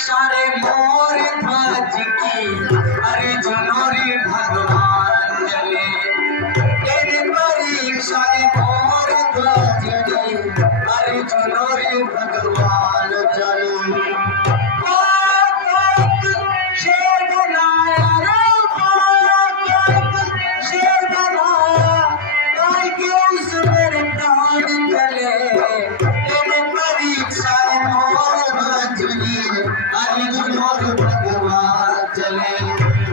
परीक्षा रे मोर ध्वज की, अर्जुन रे भगवान चले। तेरे परीक्षा रे मोर ध्वज की, अर्जुन रे भगवान चले। शेर बनाया रे, शेर बनाया, गाय के उस मेरे प्राण चले। तेरे परीक्षा रे मोर ध्वज की, अर्जुन रे भगवान चले।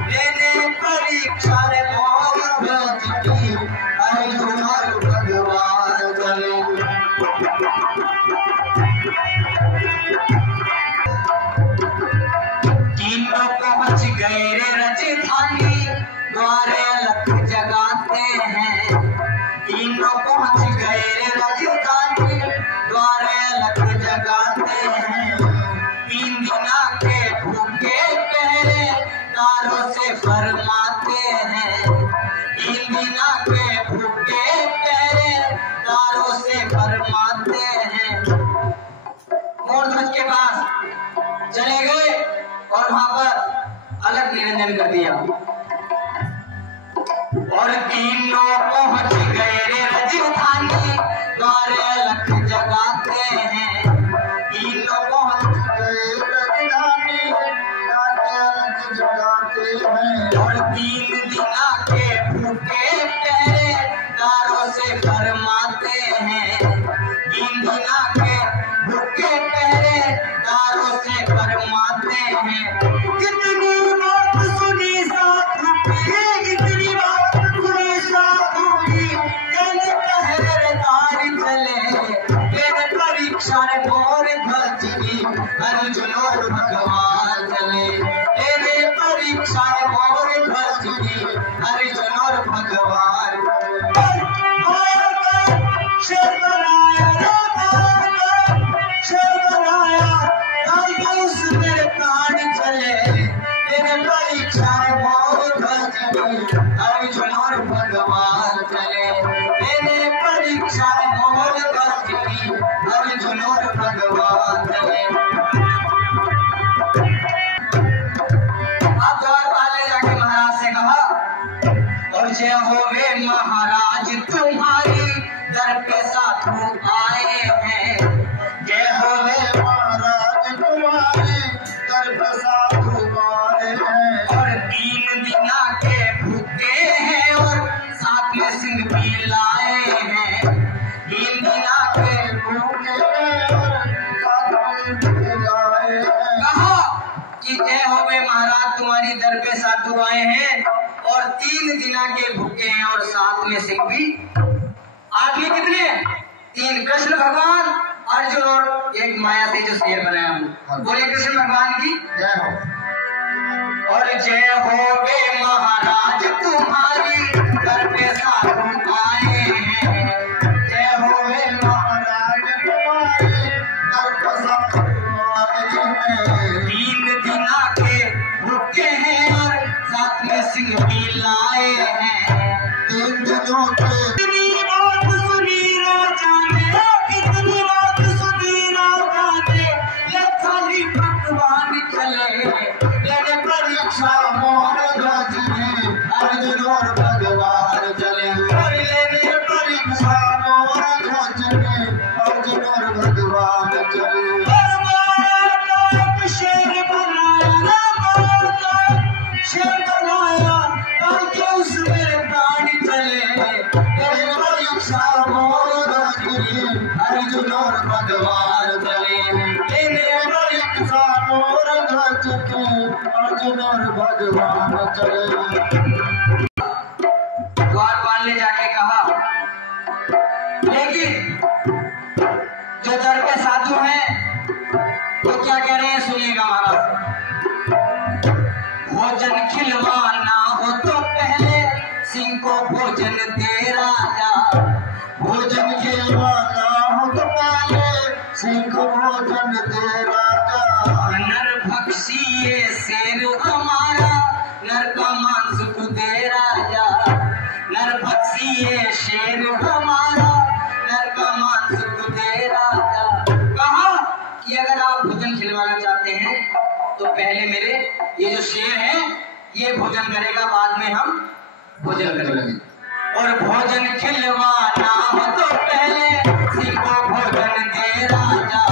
तेरे परीक्षा रे मोर ध्वज की, अर्जुन रे भगवान चले। तीनों पहुंच गए रे राजधानी, द्वारे अलख जगाते हैं। तीनों पहुंच गए रे राजधानी, द्वारे अलख जगाते हैं। 3 दिना के भूखे पहरे, तारों से फरमाते हैं। 3 दिना के भूखे पहरे, तारों से फरमाते हैं। मोर ध्वज के पास चले गए और वहां पर अलग निरंजन कर दिया। और तीनों पहुंच गए रे राजधानी, द्वारे अलख जगाते हैं। तीनों पहुंच गए राजधानी, द्वारे अलख जगाते हैं। और 3 दिना के भूखे पहरे, तारों से फरमाते हैं। 3 दिना के भूखे पहरे, तारों से फरमाते हैं। कितनी बात सुनी साधु की, कितनी बात सुनी साधु की, तेरे पहरेदार चले। तेरे परीक्षा रे मोर ध्वज की, अर्जुन और भगवान चले। तेरे परीक्षा रे मोर ध्वज की, अर्जुन और भगवान। शेर बनाया रे, शेर बनाया, गाय के उस मेरे प्राण चले। तेरे परीक्षा रे मोर ध्वज की, अर्जुन और भगवान चले। तेरे परीक्षा रे मोर ध्वज की, अर्जुन और भगवान चले। अब द्वारपाल ने जाके महाराज से कहा, और जय होवे महाराज तुम्हारी, दर पे साधु आए हैं। जय होवे महाराज तुम्हारी, दर पे साधु आए हैं। और 3 दिना के भूखे हैं, और साथ में सिंह भी लाए हैं। 3 दिना के भूखे हैं, और साथ में सिंह लाए हैं। कहा कि जय होवे महाराज तुम्हारी, दर पे साधु आए हैं, और 3 दिना के भूखे हैं, और साथ में सिंह भी। आदमी कितने? 3, कृष्ण भगवान, अर्जुन और एक माया से जो शेर बनाया हूँ। बोले कृष्ण भगवान की जय हो। और जय होवे महाराज तुम्हारी, दर पे साधु आए हैं। जय होवे महाराज तुम्हारी, दर पे साधु आए हैं। 3 दिना के भूखे हैं, और साथ में सिंह भी लाए हैं। 3 दिनों के अर्जुन और भगवान चले। लेने परीक्षा मोर ध्वज की, अर्जुन और भगवान चले। शेर बनाया, शेर बनाया, गाय के उस मेरे प्राण चले। लेने परीक्षा मोर ध्वज की, अर्जुन और भगवान चले। लेने परीक्षा मोर ध्वज की, अर्जुन और भगवान चले। द्वारपाल ने जाके कहा, लेकिन जो दर पे साधु हैं वो क्या कह रहे हैं, सुनिएगा महाराज। भोजन खिलवाना हो तो पहले, सिंह को भोजन दे राजा। भोजन खिलवाना हो तो पहले, सिंह को भोजन दे राजा। नर भक्षी शेर हमारा, नर का मांस तू दे राजा। नर भक्षी शेर हमारा, नर का मांस तू दे राजा। कहा कि अगर आप भोजन खिलवाना चाहते हैं पहले मेरे ये जो शेर है ये भोजन करेगा, बाद में हम भोजन करेंगे। और भोजन खिलवाना हो तो पहले सिंह को भोजन दे राजा,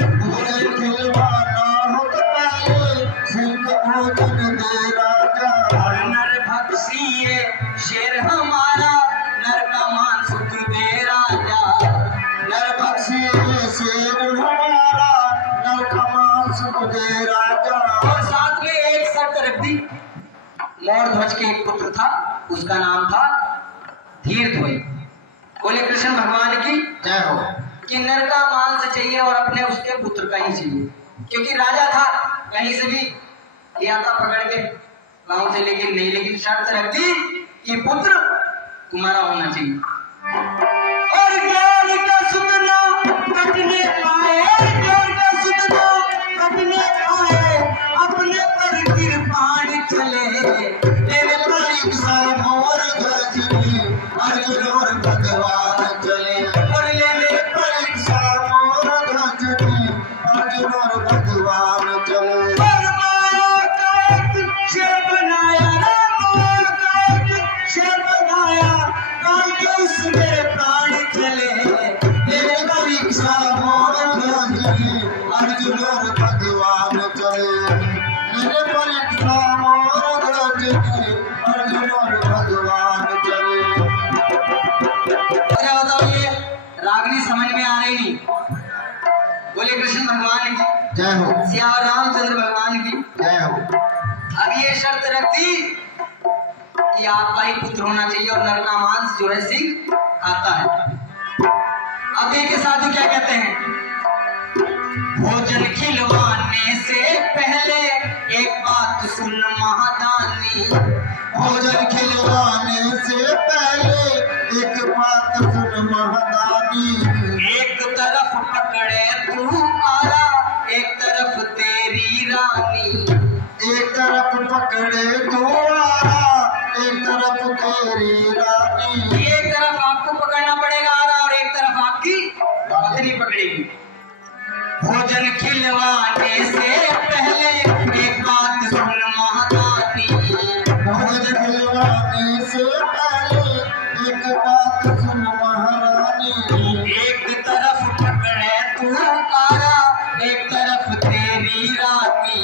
भोजन खिलवाना हो तो पहले सिंह को भोजन दे राजा। और नर भक्षी ये शेर हमारा, नर का मांस तू दे राजा, नर भक्षी ये शेर हमारा, नर का मांस तू दे राजा। और साथ में एक शर्त रख दी, मौरध्वज के एक पुत्र था, उसका नाम था धीरध्वज। बोले कृष्ण भगवान की जय हो। कि नर का मांस चाहिए और अपने उसके पुत्र का ही चाहिए, क्योंकि राजा था, कहीं से भी लिया था पकड़ के गांव से, लेकिन नहीं, लेकिन शर्त रख दी कि पुत्र तुम्हारा होना चाहिए। और ज्ञान का सुतना कटने पाए, ज्ञान का सुतना कटने पाए, अपने पर कृपाण चले, तेरे परीक्षा मोर गजनी अर्जुन और भगवान चले। और लेने परीक्षा मोर गजनी अर्जुन और भगवान चले। शेर बनाया, राम का एक शेर बनाया, काल के उसमें प्राण चले, तेरे परीक्षा मोर गजनी अर्जुन और भगवान चले। मेरे परीक्षा मोर गजनी अर्जुन और भगवान चले। अरे बताओ ये रागनी समझ में आ रही नहीं? बोले कृष्ण भगवान की जय हो। सिया रामचंद्र भगवान की जय हो। अब ये शर्त रखती कि आपका ही पुत्र होना चाहिए और नर का मांस जो है सिंह खाता है। अब देखिए साधु क्या कहते हैं, भोजन खिलवाने से पहले एक बात सुन महादानी, भोजन खिलवाने से पहले एक बात सुन महादानी। एक तरफ पकड़े तू आरा, एक तरफ तेरी रानी, एक तरफ पकड़े तो आरा, एक तरफ तेरी रानी। एक तरफ आपको पकड़ना पड़ेगा आरा और एक तरफ आपकी पत्नी पकड़ेगी। भोजन खिलवाने से पहले एक बात सुन महादानी, भोजन खिलवाने से पहले एक बात सुन महारानी। एक तरफ पकड़े तू आरा, एक तरफ तेरी रानी,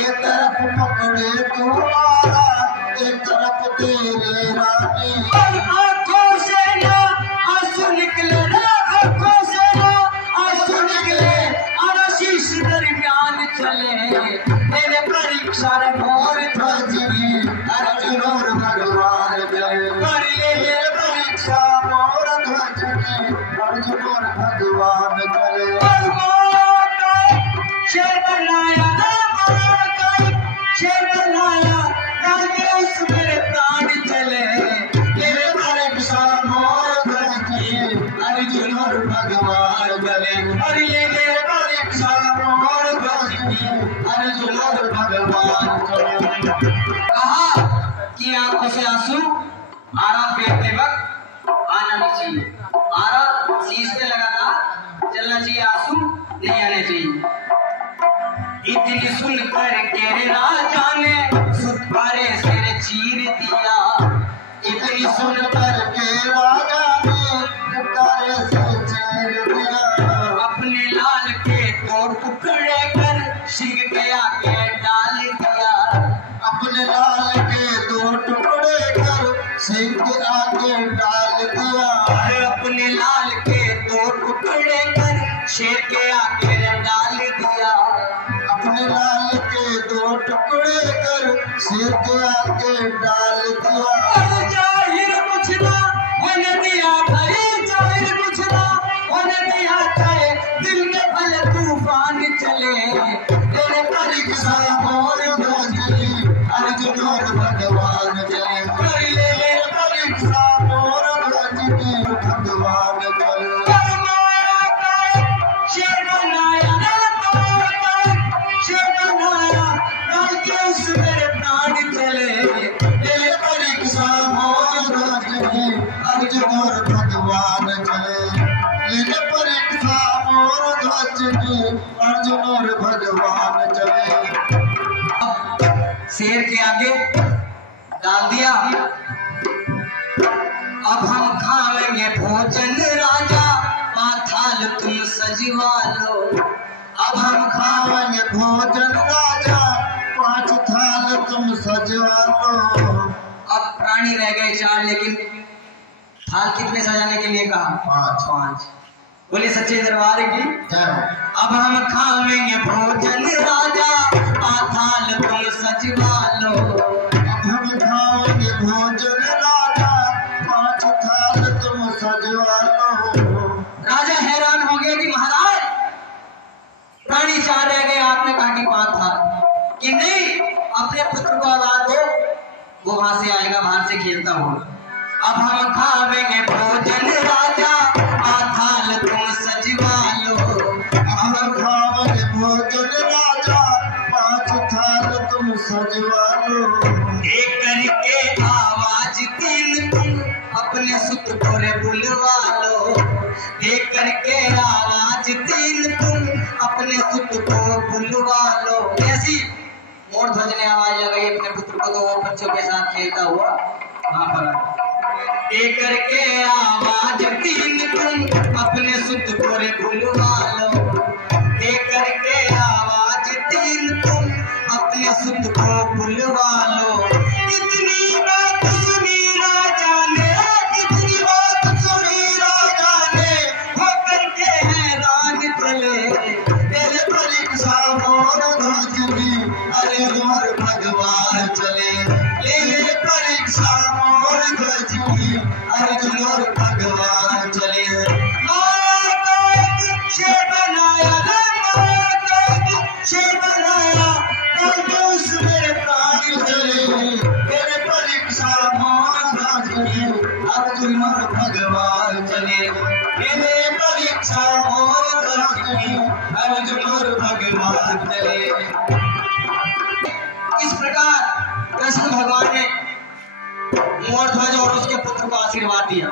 एक तरफ पकड़े तो आरा, एक तरफ तेरी रानी। और आंखों से ना आंसू निकले, आंखों से ना आंसू निकले, और शीश दरमियान चले, तेरे परीक्षा मोर ध्वजनी अर्जुन और भगवान चले। कर ले परीक्षा मोर ध्वजनी अर्जुन और भगवान चले। शेर बनाया, शेर बनाया, ताकि उसमें प्राण चले, तेरे परीक्षा मोर ध्वजनी अर्जुन और भगवान चले। और ये मेरे परीक्षा मोर ध्वजनी अर्जुन और भगवान चले। कहा कि आंखों से आंसू आरा फेरते वक्त आना नहीं चाहिए, आरा शीश पे लगातार चलना चाहिए, आंसू नहीं आने चाहिए। इतनी सुनकर के राजा ने सुधारे सिर चीर दिया, इतनी सुनकर के राजा ने पुकारे से चीर दिया। अपने लाल के दो टुकड़े कर सिंह के आगे डाल दिया, अपने लाल के दो टुकड़े कर सिंह के आगे डाल दिया। अपने लाल के दो टुकड़े कर शेर के आगे डाल दिया, अपने लाल के दो टुकड़े कर सिर के आगे डाल दिया। जाहिर कुछ ना होने दिया भाई, जाहिर कुछ ना होने दिया, चाहे दिल में भले तूफान चले, तेरे परीक्षा मोर ध्वजनी अर्जुन और भगवान चले। परीक्षा मोर ध्वजनी भगवान चले। शेर बनाया, शेर बनाया, ताकि उसमें प्राण चले, तेरे परीक्षा मोर ध्वजनी अर्जुन और भगवान चले। लेने परीक्षा मोर ध्वजनी अर्जुन और भगवान चले। शेर के आगे डाल दिया। अब हम खाएंगे भोजन राजा, पाथाल तुम सजवा लो। अब हम खाएंगे भोजन राजा, 5 थाल तुम सजवा लो। अब प्राणी रह गए 4, लेकिन थाल कितने सजाने के लिए कहा? 5। बोले सच्चे दरबार की। अब हम खाएंगे भोजन राजा, पाथाल तुम सजवा लो। अब हम खाएंगे भोजन राजा, 5 थाल तुम सजवा लो। राजा हैरान हो गए कि महाराज प्राणी 4 रह गए, आपने कहा कि 5 थाल, कि नहीं अपने पुत्र को आवाज दो, वो वहां से आएगा बाहर से खेलता हुआ। अब हम खाएंगे भोजन राजा, पाथाल तुम सजवा लो। अब हम खाएंगे भोजन राजा, 5 थाल तुम सजवा लो। एक करके आवाज 3 तुम अपने सुत को रे बुलवा लो। एक करके आवाज 3 तुम अपने सुत को बुलवा लो। ऐसी मोर ध्वज ने आवाज लगाई अपने पुत्र को, तो वो बच्चों के साथ खेलता हुआ वहां पर। एक करके आवाज 3 तुम अपने सुत को रे बुलवा लो। एक करके आवाज 3 तुम अपने सुत को बुलवा लो। इतनी बात सुनी राजा ने, इतनी बात सुनी राजा ने, होकर के हैरान चले। तेरे परीक्षा मोर ध्वजनी, अरे मोर भगवान चले। ले परीक्षा मोर ध्वजनी, अर्जुन और भगवान चले। शेर बनाया शेर बनाया, मेरे प्राण चले। तेरे परीक्षा मोर ध्वजनी, अर्जुन और भगवान चले। तेरे परीक्षा मोर ध्वजनी, अर्जुन और भगवान चले। इस प्रकार कृष्ण भगवान ने मोर ध्वज और उसके पुत्र को आशीर्वाद दिया।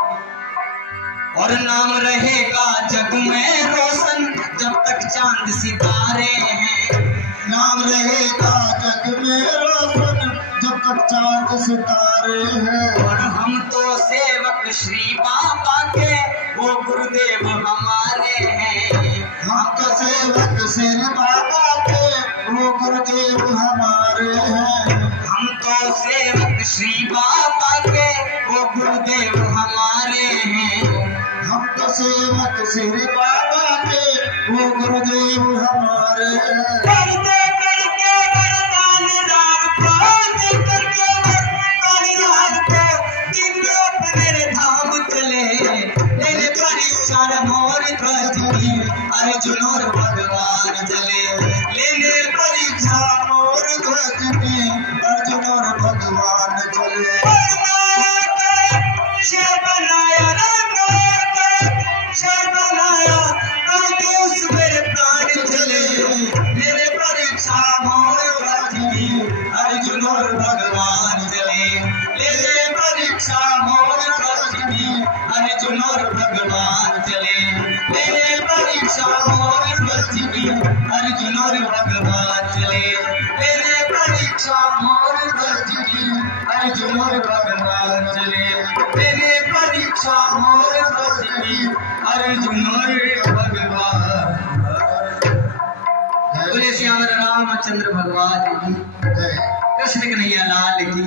और नाम रहेगा जग में रोशन जब तक चांद सितारे हैं। नाम रहेगा जग में रोशन जब तक चांद सितारे हैं। और हम तो सेवक श्री बाबा के, वो गुरुदेव हमारे हैं। हम तो सेवक श्री बाबा के, वो गुरुदेव हमारे हैं। हम तो सेवक श्री बाबा के, वो गुरुदेव हमारे हैं। हम तो सेवक श्री बाबा के, वो गुरुदेव हमारे हैं। करते करके वरदान राग को, करके वरदान राग को, दिव्य अपने धाम चले। लेने परीक्षा मोर ध्वज की, अर्जुन और भगवान चले। लेने परीक्षा मोर ध्वज की, अर्जुन और भगवान चले। शेर बनाया शेर बनाया, उस मेरे प्राण चले। मेरे परीक्षा मोर ध्वज की, अर्जुन और भगवान चले। ले परीक्षा मोर ध्वज की, अर्जुन और भगवान चले। ले परीक्षा मोर ध्वज की, अर्जुन और भगवान चले। ले परीक्षा मोर ध्वज की, अर्जुन और भगवान चले। ले परीक्षा मोर ध्वज की, अर्जुन और भगवान। बोले श्याम रामचंद्र भगवान की, कृष्ण कन्हैया लाल की।